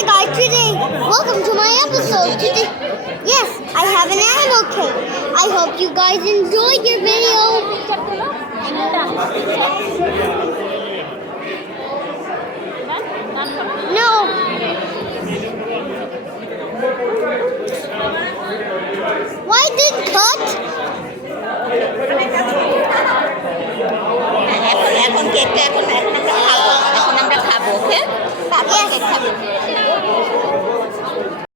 Hey guys, today, welcome to my episode. Today, yes, I have an animal cake. I hope you guys enjoyed your video. No.